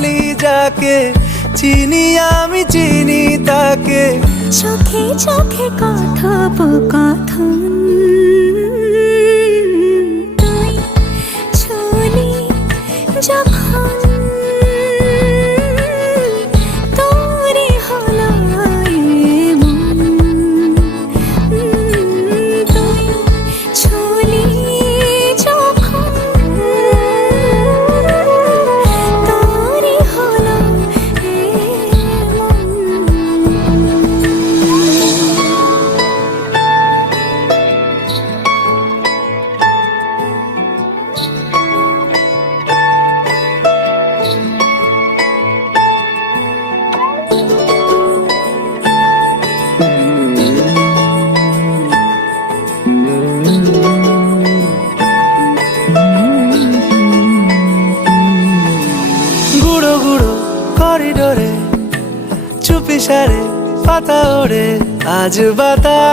বলি যাকে, চিনি আমি চিনি তাকে। চোখে চোখে কথোপকথন, তুই ছুলি যখন তোরে হলো এমন, তুই ছুলি যখন তোরে হলো এমন। গুঁড়ো গুঁড়ো করিডোরে চুপি সারে পাতা ওড়ে, আজ বাতাস